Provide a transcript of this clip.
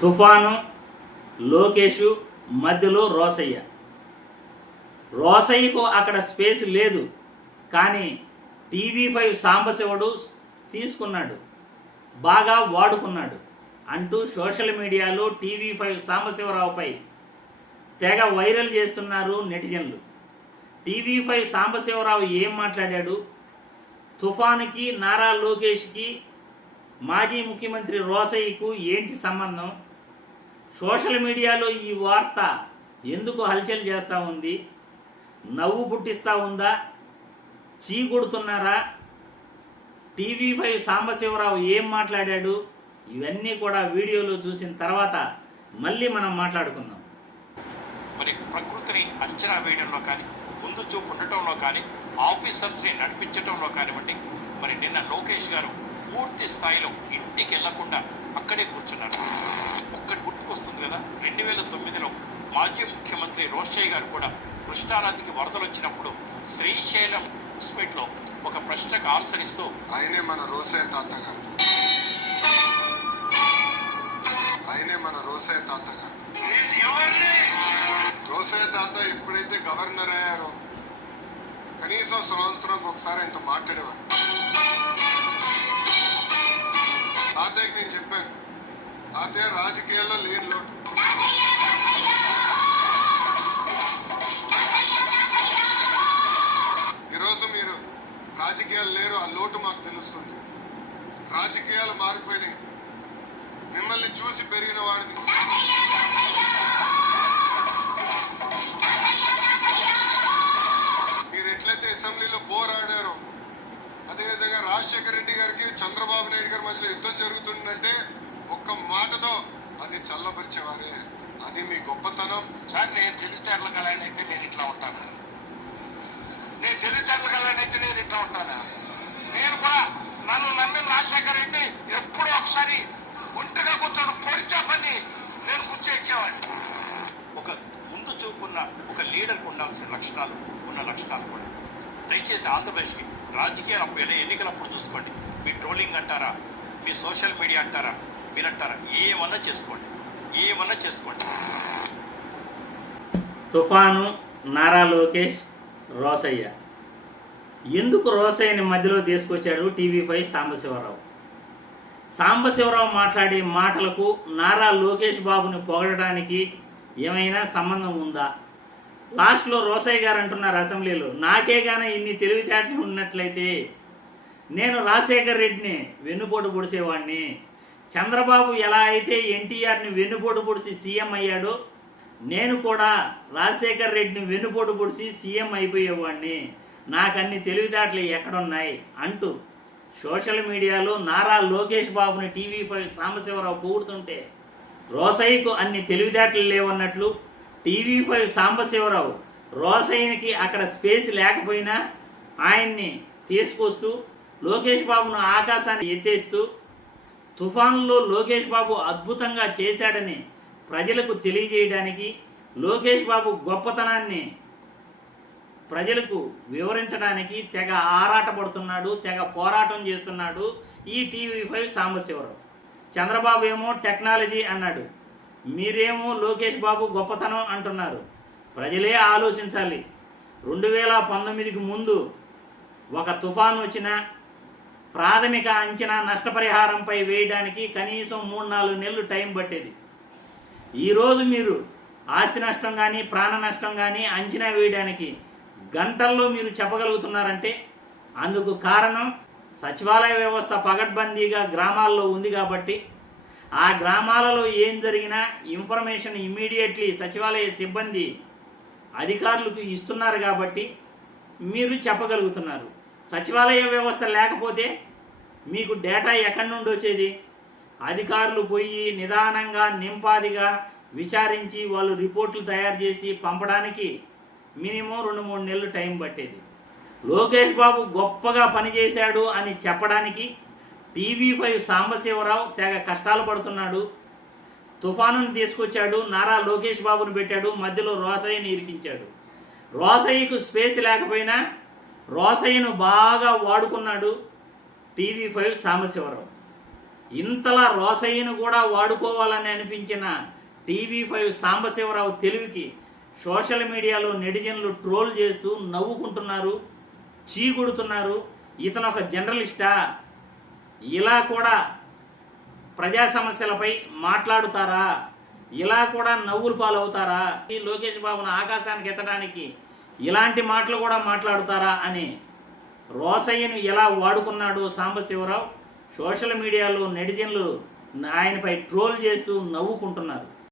తుఫాను లోకేషు మధ్యలో రోసయ్య. రోసయ్యకు అక్కడ స్పేస్ లేదు కానీ టీవీ ఫైవ్ సాంబశివుడు తీసుకున్నాడు బాగా వాడుకున్నాడు అంటూ సోషల్ మీడియాలో టీవీ ఫైవ్ సాంబశివరావుపై తెగ వైరల్ చేస్తున్నారు నెటిజన్లు. టీవీ ఫైవ్ సాంబశివరావు ఏం మాట్లాడాడు? తుఫానుకి నారా లోకేష్కి మాజీ ముఖ్యమంత్రి రోసయ్యకు ఏంటి సంబంధం? సోషల్ మీడియాలో ఈ వార్త ఎందుకు హల్చల్ చేస్తూ ఉంది? నవ్వు పుట్టిస్తూ ఉందా? చీకొడుతున్నారా టీవీ ఫైవ్ సాంబశివరావు ఏం మాట్లాడాడు? ఇవన్నీ కూడా వీడియోలో చూసిన తర్వాత మళ్ళీ మనం మాట్లాడుకుందాం. మరి ప్రకృతిని అంచనా వేయడంలో కానీ ముందు చూపు ఉండటంలో కానీ ఆఫీసర్స్ని నడిపించడంలో కానివ్వండి మరి నిన్న లోకేష్ గారు పూర్తి స్థాయిలో ఇంటికి వెళ్ళకుండా అక్కడే కూర్చున్నారు. ఒక్కటి గుర్తుకొస్తుంది కదా రెండు వేల తొమ్మిదిలో మాజీ ముఖ్యమంత్రి రోషయ్య గారు కూడా కృష్ణానదికి వరదలు వచ్చినప్పుడు శ్రీశైలం లో ఒక ప్రశ్నకు ఆన్సర్ ఇస్తూ ఆయనే మన రోసే తాత గారు. ఆయనే మన రోసే తాత గారు. రోసే తాత ఎప్పుడైతే గవర్నర్ అయ్యారో. కనీసం సంవత్సరం ఒకసారి ఇంత మాట్లాడేవారు. తాతయ్యకి నేను చెప్పాను. అదే రాజకీయాల్లో లేని లోటు. ఈరోజు మీరు రాజకీయాలు లేరు ఆ లోటు మాకు తెలుస్తుంది. రాజకీయాలు మారిపోయినాయి. మిమ్మల్ని చూసి పెరిగిన వాడిని. మీరు ఎట్లయితే అసెంబ్లీలో పోరాడారో అదేవిధంగా రాజశేఖర రెడ్డి గారికి చంద్రబాబు నాయుడు గారి మధ్యలో యుద్ధం జరుగుతుందంటే ఒక్క మాటతో అది చల్లపరిచేవారే అది మీ గొప్పతనం. సార్ నేను తెలివితేటల కళనైతే నేను ఇట్లా ఉంటాను? నేను తెలివితేటల కళనైతే నేను ఇట్లా ఉంటాను? నేను కూడా నన్ను నమ్మిన రాజశేఖర రెడ్డి ఎప్పుడో ఒకసారి ఒంటిగా కూర్చొని పొడిచా పని నేను కూర్చో ఎక్కేవాడిని ఒక ముందు చూపున్న ఒక లీడర్కి ఉండాల్సిన లక్షణాలు ఉన్న లక్షణాలు కూడా. దయచేసి ఆంధ్రప్రదేశ్కి రాజకీయాలు అప్పుడు ఎన్నికలప్పుడు చూసుకోండి. మీ ట్రోలింగ్ అంటారా? మీ సోషల్ మీడియా అంటారా? మీరంటారా ఏమన్నా చేసుకోండి. ఏమన్నా చేసుకోండి. తుఫాను నారా లోకేష్ రోసయ్య. ఎందుకు రోసయ్యని మధ్యలో తీసుకొచ్చాడు టీవీ ఫైవ్ సాంబశివరావు? సాంబశివరావు మాట్లాడే మాటలకు నారా లోకేష్ బాబుని పొగడటానికి ఏమైనా సంబంధం ఉందా? లాస్ట్లో రోసయ్య గారు అంటున్నారు అసెంబ్లీలో నాకే గాన ఇన్ని తెలివితేటలు ఉన్నట్లయితే నేను రాజశేఖర్ రెడ్డిని వెన్నుపోటు పొడిచేవాడిని చంద్రబాబు ఎలా అయితే ఎన్టీఆర్ని వెన్నుపోటు పొడిచి సీఎం అయ్యాడో నేను కూడా రాజశేఖర్ రెడ్డిని వెన్నుపోటు పొడిచి సీఎం అయిపోయేవాడిని. నాకు అన్ని తెలివితేటలు ఎక్కడున్నాయి అంటూ సోషల్ మీడియాలో నారా లోకేష్ బాబుని టీవీ ఫైవ్ సాంబశివరావు పొగుడుతుంటే రోసయ్యకు అన్ని తెలివితేటలు లేవన్నట్లు టీవీ ఫైవ్ సాంబశివరావు రోసయ్యకి అక్కడ స్పేస్ లేకపోయినా ఆయన్ని తీసుకొస్తూ లోకేష్ బాబును ఆకాశాన్ని ఎత్తేస్తూ తుఫాన్లో లోకేష్ బాబు అద్భుతంగా చేశాడని ప్రజలకు తెలియజేయడానికి లోకేష్ బాబు గొప్పతనాన్ని ప్రజలకు వివరించడానికి తెగ ఆరాటపడుతున్నాడు తెగ పోరాటం చేస్తున్నాడు ఈ టీవీ ఫైవ్ సాంబశివరావు. చంద్రబాబు ఏమో టెక్నాలజీ అన్నాడు. మీరేమో లోకేష్ బాబు గొప్పతనం అంటున్నారు. ప్రజలే ఆలోచించాలి. రెండు వేల పంతొమ్మిదికి ముందు ఒక తుఫాను వచ్చినా ప్రాథమిక అంచనా నష్టపరిహారంపై వేయడానికి కనీసం మూడు నాలుగు నెలలు టైం పట్టేది. ఈరోజు మీరు ఆస్తి నష్టం కానీ ప్రాణ నష్టం కానీ అంచనా వేయడానికి గంటల్లో మీరు చెప్పగలుగుతున్నారంటే అందుకు కారణం సచివాలయ వ్యవస్థ పగడ్బందీగా గ్రామాల్లో ఉంది కాబట్టి ఆ గ్రామాలలో ఏం జరిగినా ఇన్ఫర్మేషన్ ఇమ్మీడియట్లీ సచివాలయ సిబ్బంది అధికారులకు ఇస్తున్నారు కాబట్టి మీరు చెప్పగలుగుతున్నారు. సచివాలయ వ్యవస్థ లేకపోతే మీకు డేటా ఎక్కడి నుండి వచ్చేది? అధికారులు పోయి నిదానంగా నింపాదిగా విచారించి వాళ్ళు రిపోర్ట్లు తయారు చేసి పంపడానికి మినిమం రెండు మూడు నెలలు టైం పట్టేది. లోకేష్ బాబు గొప్పగా పనిచేశాడు అని చెప్పడానికి టీవీ ఫైవ్ సాంబశివరావు తెగ కష్టాలు పడుతున్నాడు. తుఫానుని తీసుకొచ్చాడు నారా లోకేష్ బాబుని పెట్టాడు మధ్యలో రోసయ్యని ఇరికించాడు. రోసయ్యకు స్పేస్ లేకపోయినా రోసయ్యను బాగా వాడుకున్నాడు. TV five Sambasivarao. ఇంతలా రోసయ్యను కూడా వాడుకోవాలని అనిపించిన టీవీ ఫైవ్ సాంబశివరావు తెలివికి సోషల్ మీడియాలో నెటిజన్లు ట్రోల్ చేస్తూ నవ్వుకుంటున్నారు చీకొడుతున్నారు ఇతను ఒక జర్నలిస్టా? ఇలా కూడా ప్రజా సమస్యలపై మాట్లాడుతారా? ఇలా కూడా నవ్వులు పాలవుతారా? ఈ లోకేష్ బాబును ఆకాశానికి ఎత్తడానికి ఇలాంటి మాటలు కూడా మాట్లాడుతారా అని రోసయ్యను ఎలా వాడుకున్నాడు సాంబశివరావు సోషల్ మీడియాలో నెటిజన్లు ఆయనపై ట్రోల్ చేస్తూ నవ్వుకుంటున్నారు.